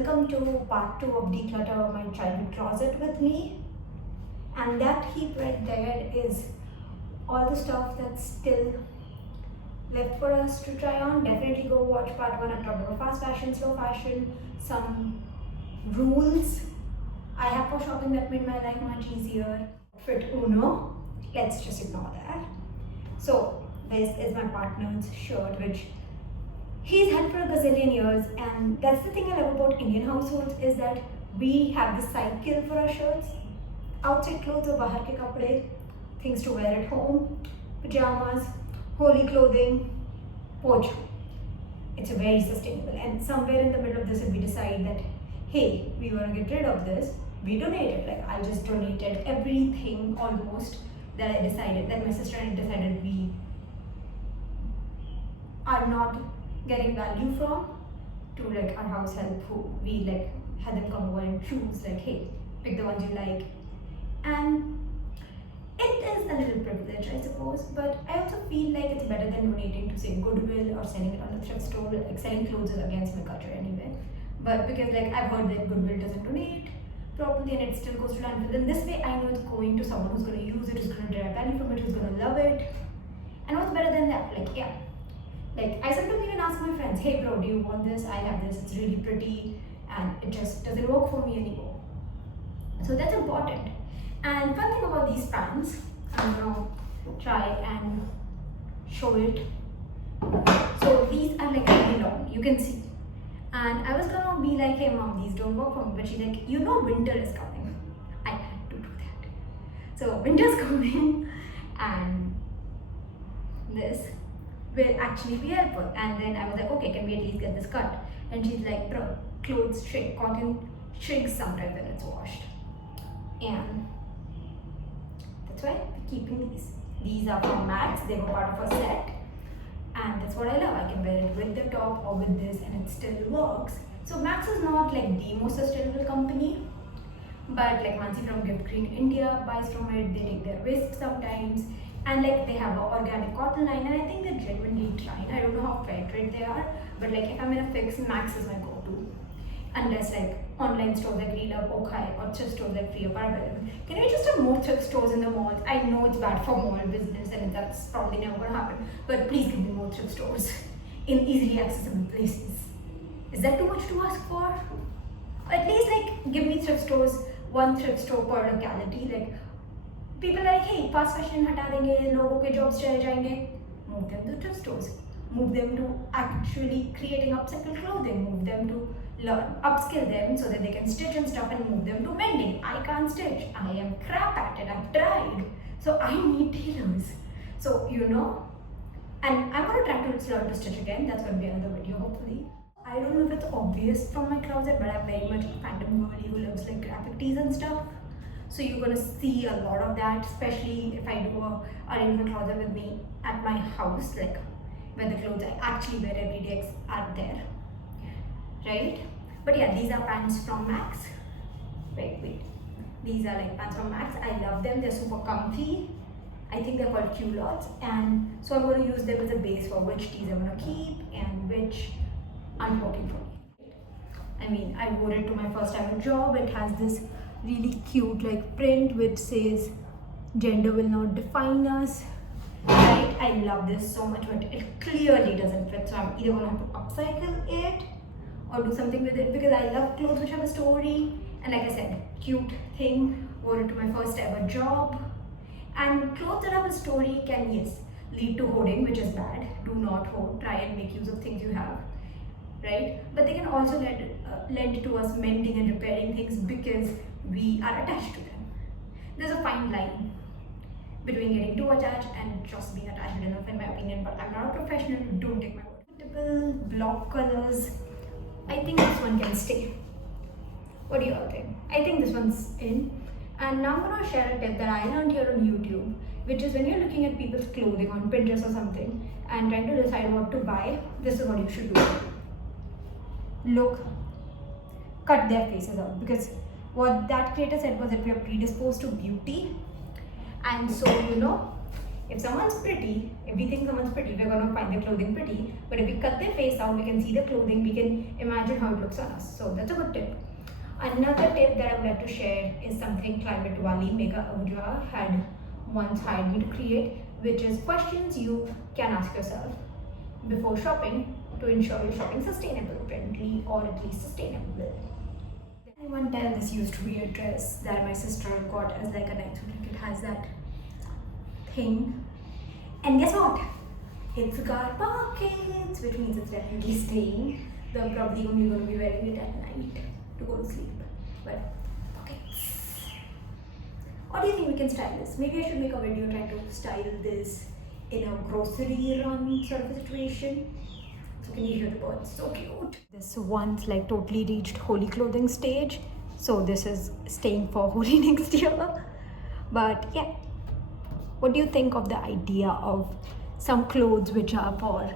Welcome to part 2 of Declutter my childhood closet with me. And that heap right there is all the stuff that's still left for us to try on. Definitely go watch part 1. I talked about fast fashion, slow fashion, some rules I have for shopping that made my life much easier. Fit Uno, let's just ignore that. So this is my partner's shirt, which he's had for a gazillion years, and that's the thing I love about Indian households is that we have the cycle for our shirts. Outside clothes or bahar ke kapde, things to wear at home, pajamas, holy clothing, pocha. It's very sustainable, and somewhere in the middle of this, if we decide that, hey, we want to get rid of this, we donate it. Like I just donated everything almost that I decided, that my sister and I decided we are not getting value from, to like our house help, who we like had them come over and choose like, hey, pick the ones you like. And it is a little privilege, I suppose, but I also feel like it's better than donating to say Goodwill or selling it on a thrift store. Like selling clothes is against my culture anyway, but because like I've heard that Goodwill doesn't donate properly and it still goes to landfill, then this way I know it's going to someone who's going to use it, who's going to derive value from it, who's going to love it. And what's better than that? Like, yeah, like I sometimes even ask my friends, hey bro, do you want this? I have this, it's really pretty and it just doesn't work for me anymore. So that's important. And fun thing about these pants, I'm gonna try and show it. So these are like really long, you can see. And I was gonna be like, hey mom, these don't work for me, but she's like, you know winter is coming. I had to do that. So winter's coming and this will actually be helpful. And then I was like, okay, can we at least get this cut? And she's like, bro, clothes shrink, cotton shrinks sometimes when it's washed. And that's why we're keeping these. These are from Max, they were part of a set. And that's what I love. I can wear it with the top or with this and it still works. So Max is not like the most sustainable company, but like Mansi from Gift Green India buys from it, they take their waste sometimes. And like they have an organic cotton line, and I think they're genuinely trying. I don't know how fair trade they are, but like if I'm in a fix, Max is my go-to. Unless like online stores like Relove, Okai, or thrift stores like Free are available. Can we just have more thrift stores in the malls? I know it's bad for mall business and that's probably never gonna happen, but please give me more thrift stores in easily accessible places. Is that too much to ask for? At least like give me thrift stores, one thrift store per locality. Like people are like, hey, fast fashion हटा देंगे, लोगों के jobs चले जाएंगे. Move them to thrift stores. Move them to actually creating upcycle clothing. Move them to learn, upskill them so that they can stitch and stuff, and move them to mending. I can't stitch. I am crap at it. I've tried. So I need tailors. So you know, and I'm gonna try to learn to stitch again. That's gonna be another video hopefully. I don't know if it's obvious from my closet, but I'm very much a phantom girly who loves like graphic tees and stuff. So you're gonna see a lot of that, especially if I do a arrangement closet with me at my house, like where the clothes I actually wear every day are there, right? But yeah, these are pants from Max. Wait. These are like pants from Max. I love them. They're super comfy. I think they're called culottes, and so I'm going to use them as a base for which tees I'm going to keep and which aren't working for me. I mean, I wore it to my first ever job. It has this really cute like print which says gender will not define us, right? I love this so much, but it clearly doesn't fit, so I'm either going to have to upcycle it or do something with it, because I love clothes which have a story. And like I said, cute thing, wore it to my first ever job. And clothes that have a story can, yes, lead to hoarding, which is bad. Do not hoard. Try and make use of things you have, right? But they can also lend to us mending and repairing things because we are attached to them. There's a fine line between getting too attached and just being attached enough, in my opinion. But I'm not a professional. Don't take my word. Typical block colors. I think this one can stay. What do you all think? I think this one's in. And now I'm going to share a tip that I learned here on YouTube, which is when you're looking at people's clothing on Pinterest or something and trying to decide what to buy, this is what you should do. Look, cut their faces out, because what that creator said was that we are predisposed to beauty, and so you know, If someone's pretty, if we think someone's pretty, we're gonna find their clothing pretty. But if we cut their face out, we can see the clothing, we can imagine how it looks on us. So that's a good tip. Another tip that I would like to share is something Climate Wali Mega Ahuja had once hired me to create, which is questions you can ask yourself before shopping to ensure you're shopping sustainable, friendly, or at least sustainable. I one tell this used to be a dress that my sister got as like a neck. It has that thing, and guess what? It's got pockets, which means it's definitely staying. Though I'm probably only going to be wearing it at night to go to sleep. But pockets. What do you think we can style this? Maybe I should make a video trying to style this in a grocery run sort of a situation. So can you hear the birds? So cute. This once like totally reached holy clothing stage. So this is staying for holy next year. But yeah. What do you think of the idea of some clothes which are for,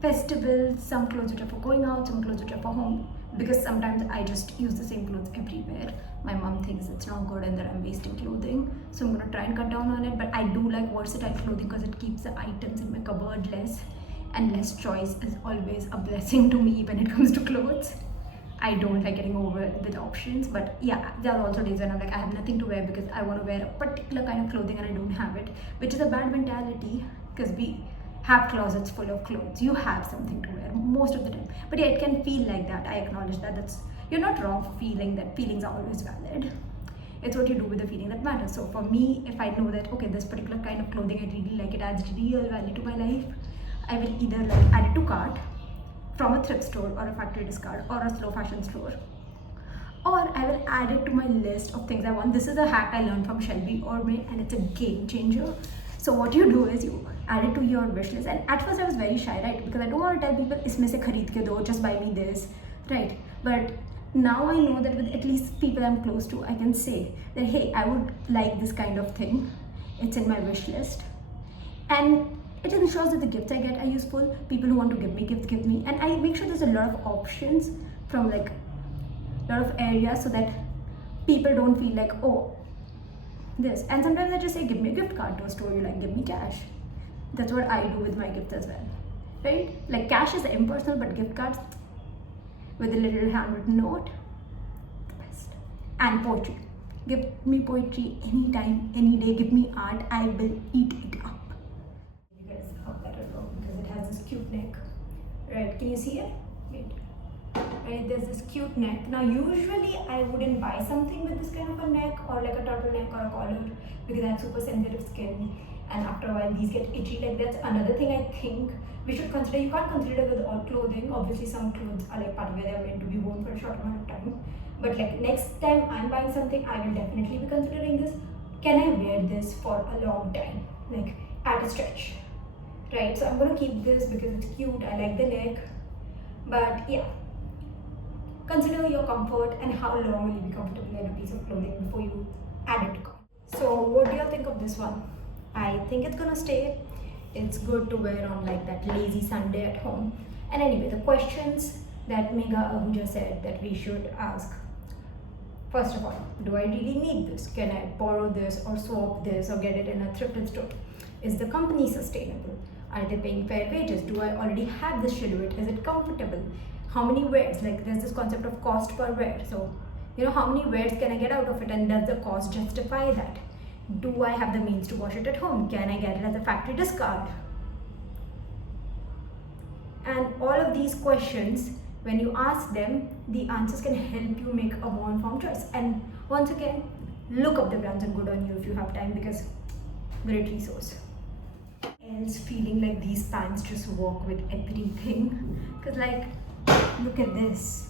festivals, some clothes which are for going out, some clothes which are for home? Because sometimes I just use the same clothes everywhere. My mom thinks it's not good and that I'm wasting clothing. So I'm gonna try and cut down on it. But I do like versatile clothing because it keeps the items in my cupboard less. And less choice is always a blessing to me when it comes to clothes. I don't like getting over with options, but yeah, there are also days when I'm like, I have nothing to wear because I want to wear a particular kind of clothing and I don't have it, which is a bad mentality because we have closets full of clothes. You have something to wear most of the time, but yeah, it can feel like that. I acknowledge that. You're not wrong for feeling that. Feelings are always valid. It's what you do with the feeling that matters. So for me, if I know that okay, this particular kind of clothing I really like, it adds real value to my life, I will either like add it to cart from a thrift store or a factory discard or a slow fashion store, or I will add it to my list of things I want. This is a hack I learned from Shelby Orme and it's a game changer. So what you do is you add it to your wish list, and at first I was very shy, right? Because I don't want to tell people isme se khareed ke do, just buy me this, right? But now I know that with at least people I'm close to, I can say that hey, I would like this kind of thing. It's in my wish list, and it ensures that the gifts I get are useful. People who want to give me gifts give me, and I make sure there's a lot of options from like a lot of areas so that people don't feel like oh this. And sometimes I just say give me a gift card to a store you like, give me cash. That's what I do with my gifts as well, right? Like cash is impersonal, but gift cards with a little handwritten note, the best. And poetry. Give me poetry anytime, any day. Give me art, I will eat it up. Because it has this cute neck, right? Can you see it? Wait. Right, there's this cute neck. Now usually I wouldn't buy something with this kind of a neck or like a turtleneck or a collar because I have super sensitive skin, and after a while these get itchy. Like that's another thing I think we should consider. You can't consider it with all clothing. Obviously some clothes are like part of where they're meant to be worn for a short amount of time, but like next time I'm buying something, I will definitely be considering this. Can I wear this for a long time, like at a stretch? Right, so I'm gonna keep this because it's cute. I like the neck, but yeah, consider your comfort and how long will you be comfortable in a piece of clothing before you add it to cart. So what do you think of this one? I think it's gonna stay. It's good to wear on like that lazy Sunday at home. And anyway, the questions that Mega Ahuja said that we should ask. First of all, do I really need this? Can I borrow this or swap this or get it in a thrifted store? Is the company sustainable? Are they paying fair wages? Do I already have this silhouette? Is it comfortable? How many wears? Like there's this concept of cost per wear. So, how many wears can I get out of it, and does the cost justify that? Do I have the means to wash it at home? Can I get it as a factory discard? And all of these questions, when you ask them, the answers can help you make a more informed choice. And once again, look up the brands and good on you if you have time, because great resource. Else feeling like these pants just work with everything, because like look at this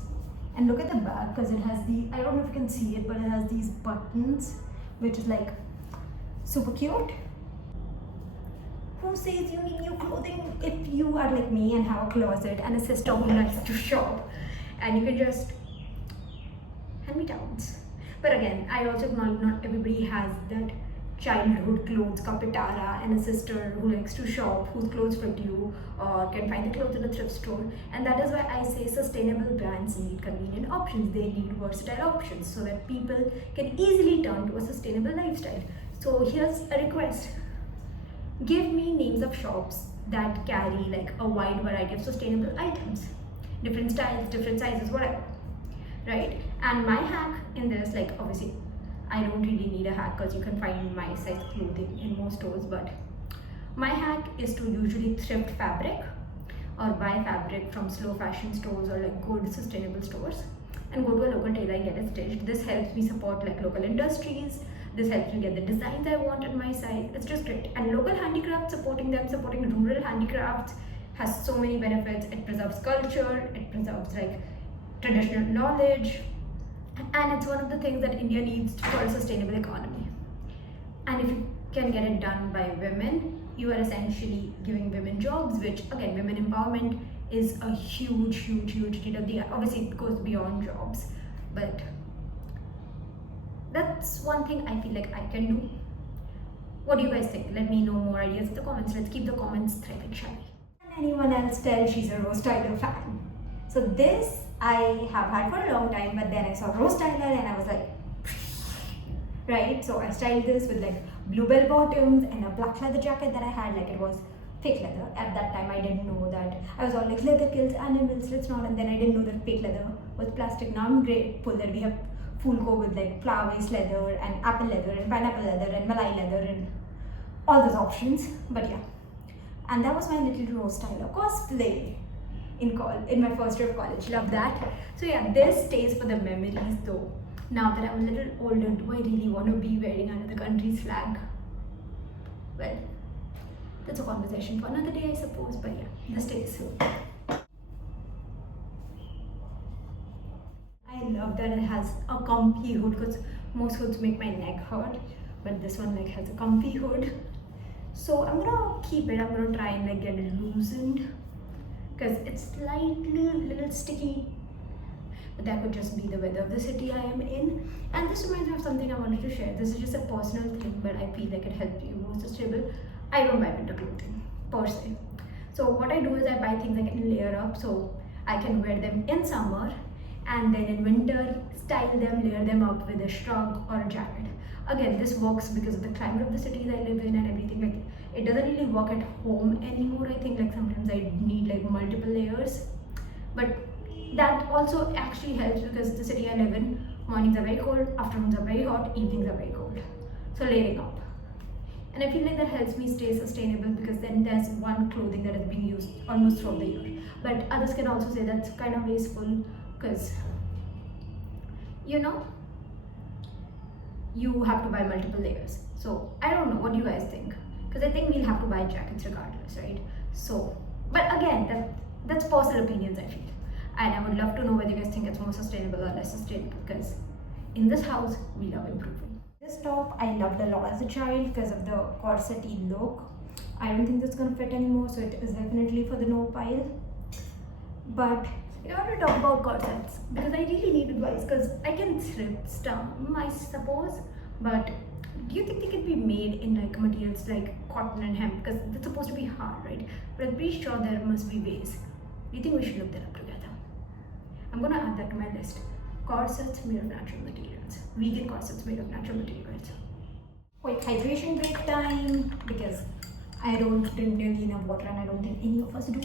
and look at the back, because it has the, I don't know if you can see it, but it has these buttons which is like super cute. Who says you need new clothing if you are like me and have a closet and a sister who likes to shop, and you can just hand-me-downs. But again, I also acknowledge not everybody has that childhood clothes ka pitara and a sister who likes to shop, whose clothes fit you, or can find the clothes in a thrift store. And that is why I say sustainable brands need convenient options. They need versatile options so that people can easily turn to a sustainable lifestyle. So here's a request. give me names of shops that carry like a wide variety of sustainable items, different styles, different sizes, whatever, right? And my hack in this, like obviously I don't really need a hack because you can find my size clothing in most stores, but my hack is to usually thrift fabric or buy fabric from slow fashion stores or like good sustainable stores and go to a local tailor and get it stitched. This helps me support like local industries. This helps me get the designs I want at my size. It's just great. And local handicrafts, supporting them, supporting rural handicrafts has so many benefits. It preserves culture, it preserves like traditional knowledge, and it's one of the things that India needs for a sustainable economy. And if you can get it done by women, you are essentially giving women jobs, which again, women empowerment is a huge need of the, obviously it goes beyond jobs, but that's one thing I feel like I can do. What do you guys think? Let me know more ideas in the comments. Let's keep the comments thriving, shall we? Can anyone else tell she's a Rose Tyler fan? So this I have had for a long time, but then I saw Rose Tyler and I was like, right? So I styled this with like blue bell bottoms and a black leather jacket that I had, like it was fake leather. At that time I didn't know that. I was all like, leather kills animals, let's not, and then I didn't know that fake leather was plastic. Now I'm grateful that we have full go with like flower-based leather and apple leather and pineapple leather and malai leather and all those options. But yeah, and that was my little Rose Tyler cosplay in my first year of college. Love that. So yeah, this stays for the memories though. Now that I'm a little older, do I really want to be wearing another country's flag? Well, that's a conversation for another day, I suppose, but yeah, this stays. I love that it has a comfy hood, because most hoods make my neck hurt, but this one like has a comfy hood. So I'm gonna keep it. I'm gonna try and like get it loosened because it's slightly little sticky, but that could just be the weather of the city I am in. And this reminds me of something I wanted to share. This is just a personal thing, but I feel like it helps you more sustainable. I don't buy winter clothing per se. So what I do is I buy things I can layer up, so I can wear them in summer and then in winter style them, layer them up with a shrug or a jacket. Again, this works because of the climate of the cities I live in and everything. Like, it doesn't really work at home anymore. I think like sometimes I need like multiple layers, but that also actually helps because the city I live in, mornings are very cold, afternoons are very hot, evenings are very cold. So layering up. And I feel like that helps me stay sustainable because then there's one clothing that is being used almost throughout the year. But others can also say that's kind of wasteful because, you know, you have to buy multiple layers. So I don't know, what do you guys think? Because I think we'll have to buy jackets regardless, right? So, but again, that's personal opinions, I feel. And I would love to know whether you guys think it's more sustainable or less sustainable, because in this house, we love improving. This top, I loved a lot as a child because of the corset-y look. I don't think that's gonna fit anymore, so it is definitely for the no pile. But I want to talk about corsets because I really need advice, because I can thrift some, I suppose, but do you think they can be made in like materials like cotton and hemp? Because it's supposed to be hard, right? But I'm pretty sure there must be ways. Do you think we should look that up together? I'm gonna add that to my list. Corsets made of natural materials. Vegan corsets made of natural materials. Quick hydration break time, because I don't drink nearly enough water and I don't think any of us do.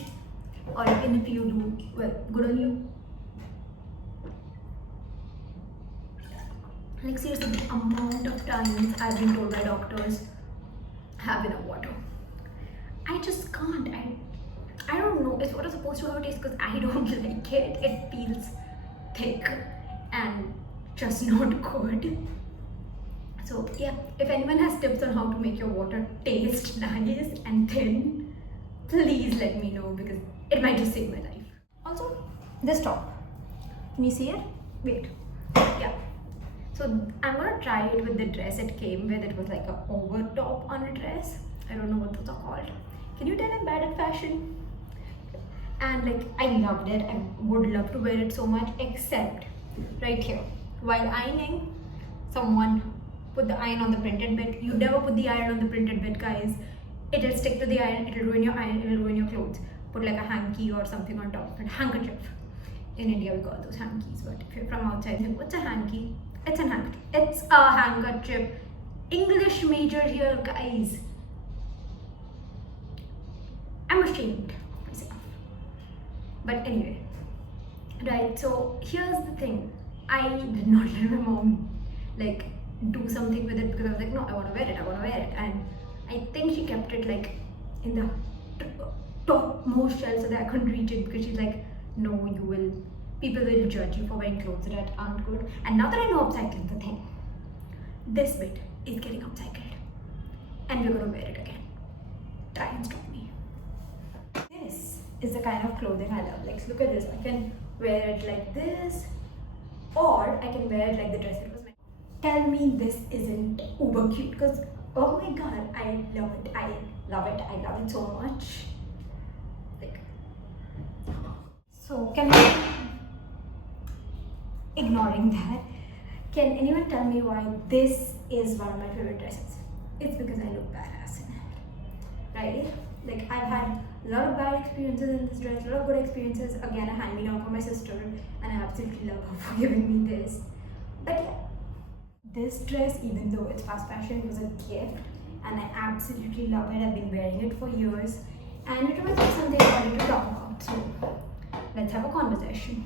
Or even if you do, well, good on you. Like seriously, the amount of times I've been told by doctors, have enough water. I just can't. I don't know. Is water supposed to have a taste? Because I don't like it. It feels thick and just not good. So yeah, if anyone has tips on how to make your water taste nice and thin, please let me know, because it might just save my life. Also, this top. Can you see it? Wait. Yeah. So I'm gonna try it with the dress it came with. It was like a over top on a dress. I don't know what those are called. Can you tell I'm bad at fashion? And like, I loved it. I would love to wear it so much, except right here. While ironing, someone put the iron on the printed bit. You never put the iron on the printed bit, guys. It'll stick to the iron, it'll ruin your iron, it'll ruin your clothes. Put like a hanky or something on top of it. Handkerchief. In India we call those hankies, but if you're from outside, think, what's a hanky? It's a handkerchief. It's a handkerchief. English major here, guys. I'm ashamed of myself. But anyway, right, so here's the thing. I did not let my mom like do something with it because I was like, no, I want to wear it, I want to wear it. And I think she kept it like in the topmost shelf so that I couldn't reach it, because she's like, no, people will judge you for wearing clothes that aren't good. And now that I know upcycling the thing, this bit is getting upcycled and we're going to wear it again. Try and stop me. This is the kind of clothing I love. Like, look at this. I can wear it like this, or I can wear it like the dress it was meant. Tell me this isn't uber cute, because oh my god, I love it. I love it. I love it so much. Like, so can we, ignoring that, can anyone tell me why this is one of my favorite dresses? It's because I look badass in it, right? Like, I've had a lot of bad experiences in this dress, a lot of good experiences. Again, a hand-me-down from my sister, and I absolutely love her for giving me this. But yeah, this dress, even though it's fast fashion, was a gift, and I absolutely love it. I've been wearing it for years, and it reminds me of something I wanted to talk about. So let's have a conversation.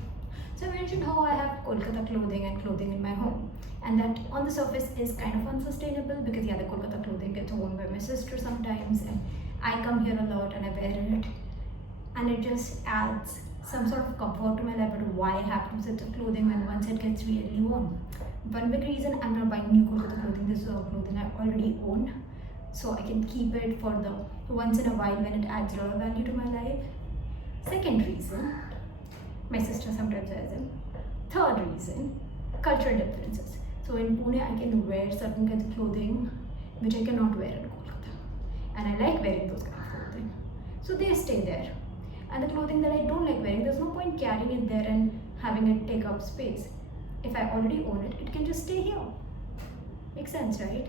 So I mentioned how I have Kolkata clothing and clothing in my home, and that on the surface is kind of unsustainable because yeah, the Kolkata clothing gets worn by my sister sometimes, and I come here a lot and I wear it, and it just adds some sort of comfort to my life. But why have two sets of clothing when one set gets really worn? One big reason, I'm not buying new Kolkata clothing. This is all clothing I already own, so I can keep it for the once in a while when it adds a lot of value to my life. Second reason, my sister sometimes wears them. Third reason, cultural differences. So in Pune, I can wear certain kinds of clothing which I cannot wear in Kolkata, and I like wearing those kinds of clothing, so they stay there. And the clothing that I don't like wearing, there's no point carrying it there and having it take up space. If I already own it, it can just stay here. Makes sense, right?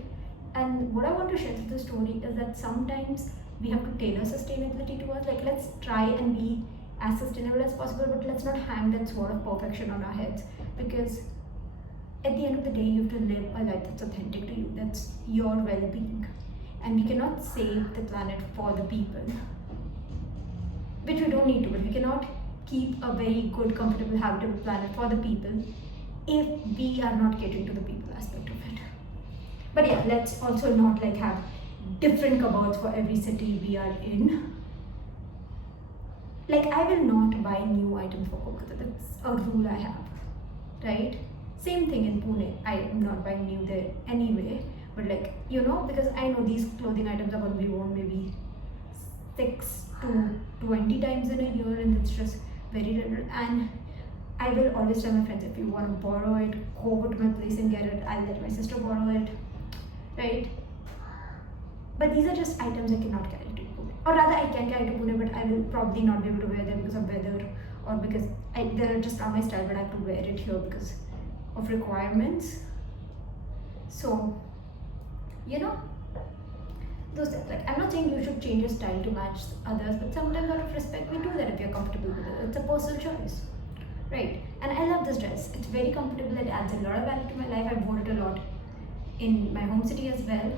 And what I want to share through the story is that sometimes we have to tailor sustainability to us. Like, let's try and be as sustainable as possible, but let's not hang that sword of perfection on our heads, because at the end of the day, you have to live a life that's authentic to you, that's your well-being. And we cannot save the planet for the people, which we don't need to, but we cannot keep a very good, comfortable, habitable planet for the people if we are not catering to the people aspect of it. But yeah, let's also not like have different cupboards for every city we are in. Like, I will not buy new items for Kolkata. That's a rule I have, right? Same thing in Pune. I am not buying new there anyway. But like, you know, because I know these clothing items are going to be worn maybe 6 to 20 times in a year, and it's just very little. And I will always tell my friends, if you want to borrow it, go over to my place and get it. I'll let my sister borrow it, right? But these are just items I cannot carry to Pune. Or rather, I can carry to Pune, but I will probably not be able to wear them because of weather, or because they're just not my style, but I have to wear it here because of requirements. So, you know, those things. Like, I'm not saying you should change your style to match others, but sometimes out of respect, we do that if you're comfortable with it. It's a personal choice, right? And I love this dress. It's very comfortable. It adds a lot of value to my life. I wore it a lot in my home city as well.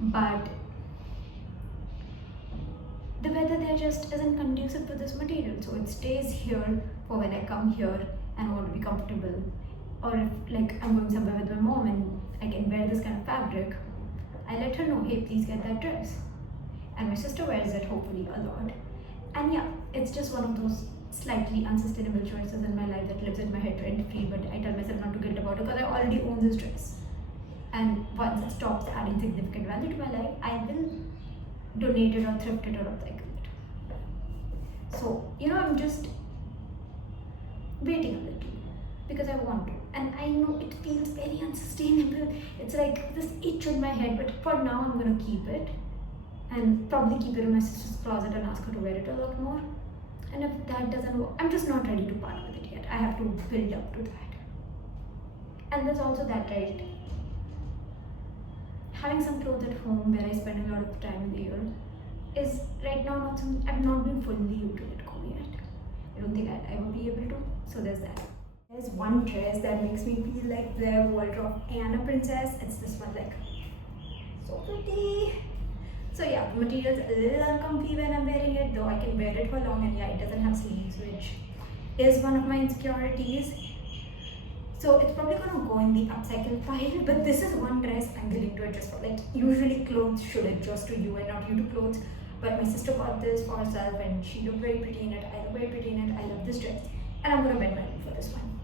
But the weather there just isn't conducive to this material, so it stays here for when I come here and want to be comfortable, or if like I'm going somewhere with my mom and I can wear this kind of fabric, I let her know, hey, please get that dress. And my sister wears it hopefully a lot. And yeah, it's just one of those slightly unsustainable choices in my life that lives in my head rent free, but I tell myself not to guilt about it because I already own this dress. And once it stops adding significant value to my life, I will donate it or thrift it or upcycle it. So, you know, I'm just waiting a little because I want to. And I know it feels very unsustainable. It's like this itch in my head, but for now I'm going to keep it and probably keep it in my sister's closet and ask her to wear it a lot more. And if that doesn't work, I'm just not ready to part with it yet. I have to build up to that. And there's also that, right? Having some clothes at home where I spend a lot of time in the year is right now not something I've not been fully able to let go yet. I don't think I'll ever be able to. So there's that. There's one dress that makes me feel like Blair Waldorf and a princess. It's this one, like, so pretty. So yeah, the material is a little uncomfy when I'm wearing it, though I can wear it for long, and yeah, it doesn't have sleeves, which is one of my insecurities. So it's probably gonna go in the upcycle pile, but this is one dress I'm willing to adjust for. Like usually clothes should adjust to you and not you to clothes. But my sister bought this for herself and she looked very pretty in it. I look very pretty in it. I love this dress. And I'm gonna bend my knee for this one.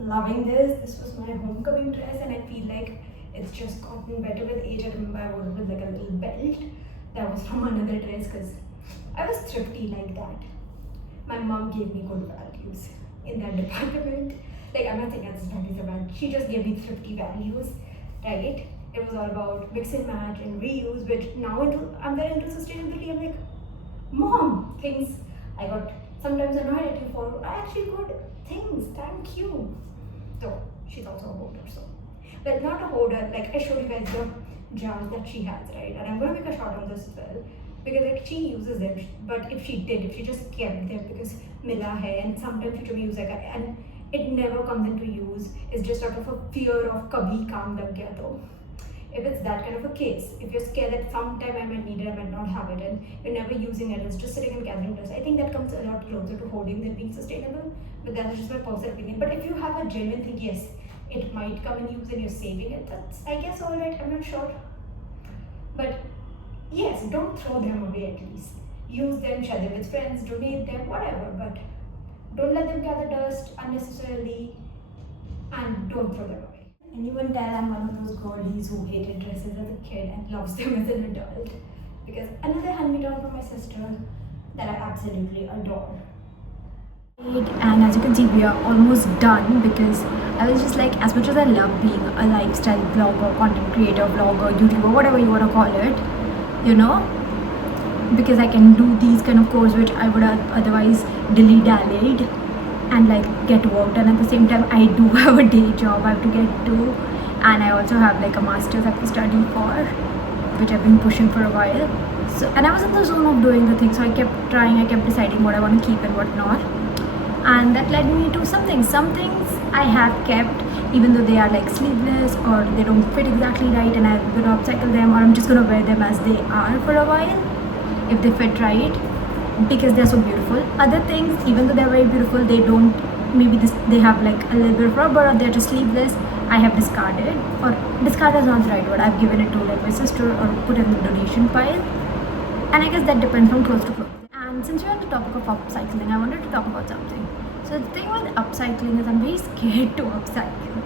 Loving this. This was my homecoming dress and I feel like it's just gotten better with age. I remember I wore it with like a little belt. That was from another dress because I was thrifty like that. My mom gave me good values in that department. Like I'm not saying that this values are bad. She just gave me thrifty values, right? It was all about mix and match and reuse, which now I'm very into sustainability. I'm like, mom, things I got sometimes annoyed at you for are actually good things. Thank you. So she's also a hoarder, so well, not a hoarder. Like I showed you guys the jars that she has, right? And I'm gonna make a shot on this as well because like she uses them. But if she just kept them because Mila hai, and sometimes she use like and it never comes into use. It's just out of a fear of kabhi kaam lag gaya to. If it's that kind of a case, if you're scared that sometime I might need it, I might not have it, and you're never using it, it's just sitting and gathering dust, I think that comes a lot closer to hoarding than being sustainable. But that is just my personal opinion. But if you have a genuine thing, yes, it might come in use and you're saving it, that's I guess alright, I'm not sure. But yes, don't throw them away at least. Use them, share them with friends, donate them, whatever, but don't let them gather dust unnecessarily and don't throw them away. Anyone tell I'm one of those girlies who hated dresses as a kid and loves them as an adult? Because another hand-me-down from my sister that I absolutely adore. And as you can see, we are almost done because I was just like, as much as I love being a lifestyle blogger, content creator, vlogger, YouTuber, whatever you want to call it, you know, because I can do these kind of courses which I would have otherwise dilly-dallied and like get work done. At the same time, I do have a day job I have to get to, and I also have like a master's I have to study for, which I've been pushing for a while. So, and I was in the zone of doing the thing, so I kept trying, I kept deciding what I want to keep and what not, and that led me to some things I have kept, even though they are like sleeveless or they don't fit exactly right, and I'm gonna upcycle them, or I'm just gonna wear them as they are for a while if they fit right, because they're so beautiful. Other things, even though they're very beautiful, they don't, maybe they have like a little bit of rubber or they're just sleeveless, I have discarded, or discarded is not the right word, I've given it to like my sister or put it in the donation pile, and I guess that depends from clothes to clothes. And since we're on the topic of upcycling, I wanted to talk about something. So the thing with upcycling is I'm very scared to upcycle,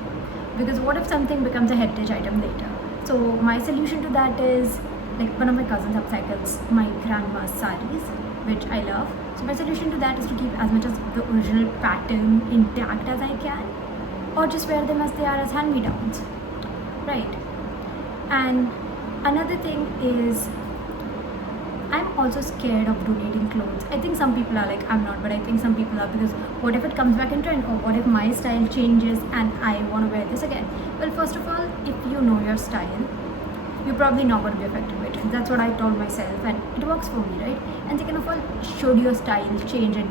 because what if something becomes a heritage item later? So my solution to that is, like, one of my cousins upcycles my grandma's sarees, which I love. So my solution to that is to keep as much as the original pattern intact as I can, or just wear them as they are as hand-me-downs, right? And another thing is, I'm also scared of donating clothes. I think some people are like, I'm not, but I think some people are, because what if it comes back in trend, or what if my style changes and I want to wear this again? Well, first of all, if you know your style, you're probably not going to be affected by it. That's what I told myself, and it works for me, right? And second of all, should your style change and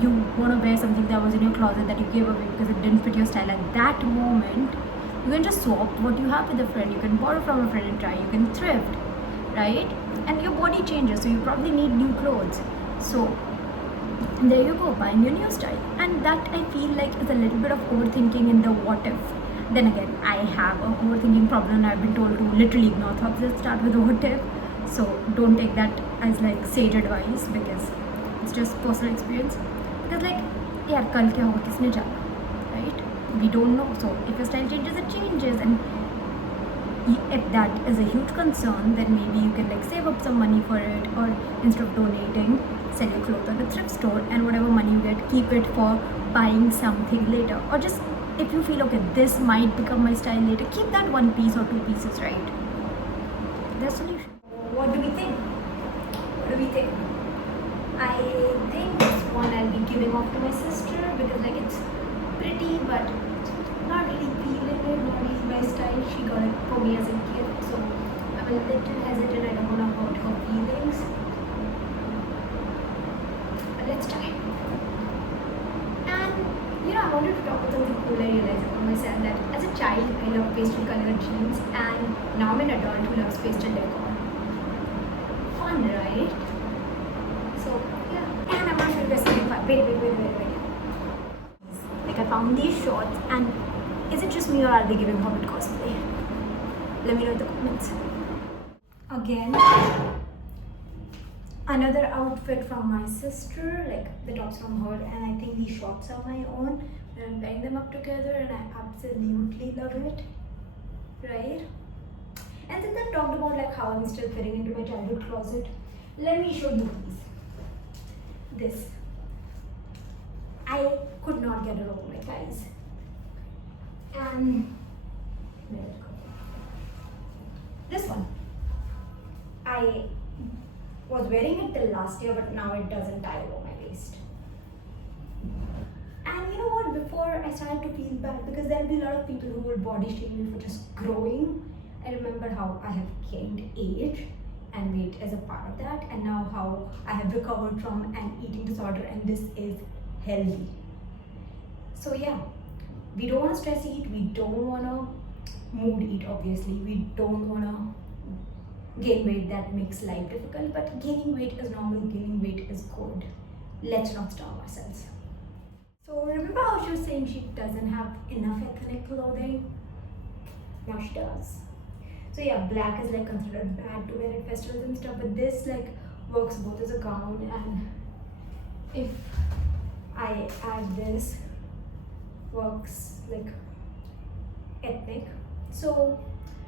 you want to wear something that was in your closet that you gave away because it didn't fit your style at that moment, you can just swap what you have with a friend. You can borrow from a friend and try. You can thrift, right? And your body changes, so you probably need new clothes. So there you go, find your new style. And that, I feel like, is a little bit of overthinking in the what if. Then again, I have a overthinking problem and I've been told to literally ignore thoughts that start with what if. So don't take that as like sage advice, because it's just personal experience. Because like, yaar, kal kya hoga, kisne jana, right? We don't know. So if your style changes, it changes. And if that is a huge concern, then maybe you can like save up some money for it, or instead of donating, sell your clothes at a thrift store, and whatever money you get, keep it for buying something later. Or just, if you feel, okay, this might become my style later, keep that one piece or two pieces, right? The solution. What do we think? I think this one I'll be giving off to my sister, because like it's pretty, but not really feeling it, not really my style. She got it for me as a gift, so I'm a little hesitant. I don't want to hurt her feelings. But let's try. And I wanted to talk about something cool. I realized about myself that as a child, I loved pastel colored jeans, and now I'm an adult who loves pastel decor. Fun, right? So, yeah. And I'm not sure if there's something fun. Wait. Like, I found these shorts, and is it just me or are they giving Hobbit cosplay? Let me know in the comments. Again, another outfit from my sister, like the tops from her, and I think these shorts are my own. And I'm pairing them up together, and I absolutely love it, right? And since I've talked about like how I'm still fitting into my childhood closet, let me show you these. This, I could not get it over my thighs, and where did it go? This one, I was wearing it till last year, but now it doesn't tie over my waist. And you know what? Before I started to feel bad because there'll be a lot of people who will body shame me for just growing. I remember how I have gained age and weight as a part of that, and now how I have recovered from an eating disorder, and this is healthy. So yeah, we don't want to stress eat, we don't want to mood eat, obviously. We don't want to gain weight, that makes life difficult, but gaining weight is normal, gaining weight is good. Let's not starve ourselves. So remember how she was saying she doesn't have enough ethnic clothing? Now she does. So yeah, black is like considered bad to wear at festivals and stuff, but this like works both as a gown, and if I add this, works like ethnic. So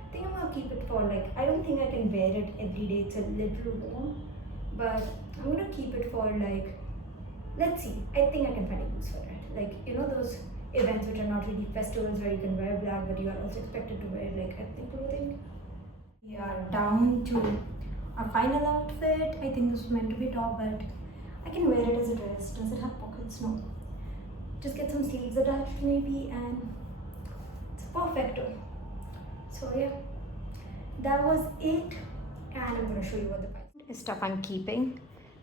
I think I'm gonna keep it for like, I don't think I can wear it every day, it's a little warm, but I'm gonna keep it for like, let's see, I think I can find a use for it. Like, you know those events which are not really festivals where you can wear black but you are also expected to wear like ethnic clothing. We are down to our final outfit. I think this was meant to be top, but I can wear it as a dress. Does it have pockets? No. Just get some sleeves attached maybe, and it's perfecto. So yeah, that was it, and I'm going to show you what the price is. Stuff I'm keeping.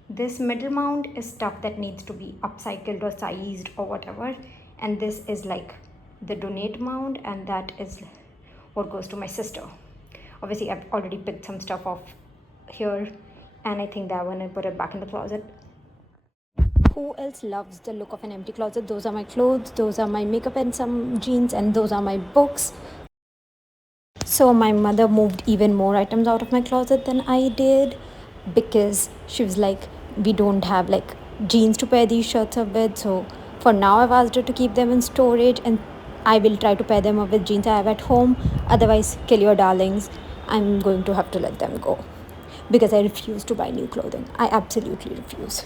This middle mount is stuff that needs to be upcycled or sized or whatever, and this is like the donate mount, and that is what goes to my sister. Obviously I've already picked some stuff off here, and I think that one I put it back in the closet. Who else loves the look of an empty closet? Those are my clothes, those are my makeup and some jeans, and those are my books. So my mother moved even more items out of my closet than I did, because she was like, we don't have like jeans to pair these shirts up with. So for now I've asked her to keep them in storage, and I will try to pair them up with jeans I have at home. Otherwise, kill your darlings, I'm going to have to let them go, because I refuse to buy new clothing. I absolutely refuse.